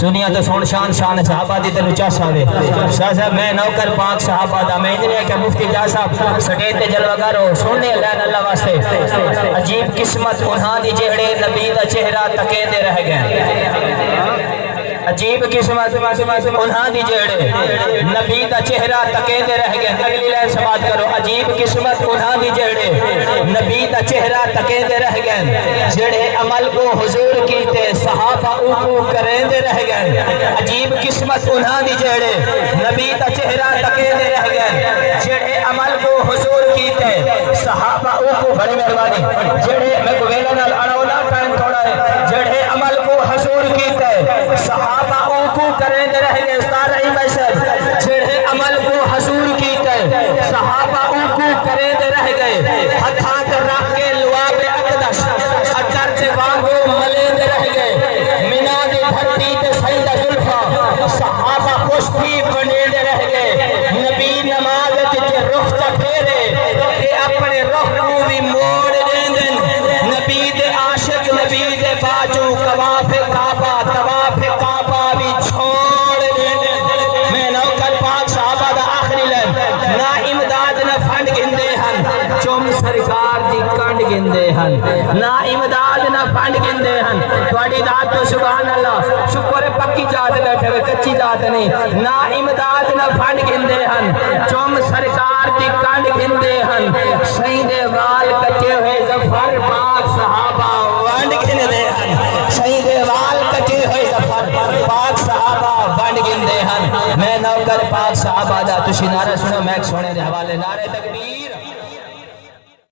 سنیا تو سن شان شان صحابہ دی تینو چا ساوے صاحب میں نوکر پاک صحابہ دا میں انجنیا کہ مفتی جا صاحب سٹیج تے جلوہ کرو سننے لین اللہ واسطے عجیب قسمت انہاں دی جہڑے نبی دا چہرہ تکے دے رہ گئے عجیب قسمت انہاں دی جہڑے نبی دا چہرہ تکے دے رہ گئے اگلی لائن سماعت کرو عجیب قسمت انہاں دی جہڑے نبی دا چہرہ تکے دے رہ گئے جہڑے عمل کو حضور کیتے صحابہ اوکو کریں دے رہ گئے عجیب قسمت انہاں دی جہڑے نبی دا چہرہ تکے دے رہ گئے جہڑے عمل کو حضور کیتے صحابہ اوکو بڑے مہربانی جہڑے میں کو ویلے نال اڑولا ٹائم تھوڑا ہے جہڑے عمل کو حضور کیتے صحابہ اوکو کریں دے رہ گئے سارے بشر جہڑے عمل کو حضور کیتے صحابہ اوکو کریں دے رہ گئے ہتھاں رکھ کے لواب اقدس اکر تے وانگو ملے دے رہ گئے مینا دی دھرتی تے سجدہ زلفا صحابہ پشتی بنے دے رہ گئے نبی نماز تے رخ چپھیرے تے اپنے رخ کو بھی موڑ دین نبی دے عاشق نبی دے باجو قواف کعبہ طواف کعبہ بھی چھوڑ دین میں نوکر پاک صحابہ دا آخری لین نا امداد نہ فنڈ گندے ہن چوم سرکار دی کنڈ گندے ہن نا امداد نہ فنڈ گندے ہن تواڈی ذات تو سبحان اللہ شکر پکی ذات بیٹھے ہوئے کچی ذات نہیں نا امداد نہ فنڈ گندے ہن چوم سرکار دی کنڈ گندے ہن سہیں دے وال کٹے ہوئے ظفر پاک صحابہ ونڈ گندے ہن سہیں دے وال کٹے ہوئے ظفر پاک صحابہ ونڈ گندے ہن میں نوکر پاک صحابہ دا تسی نعرہ سنو میں سونے دے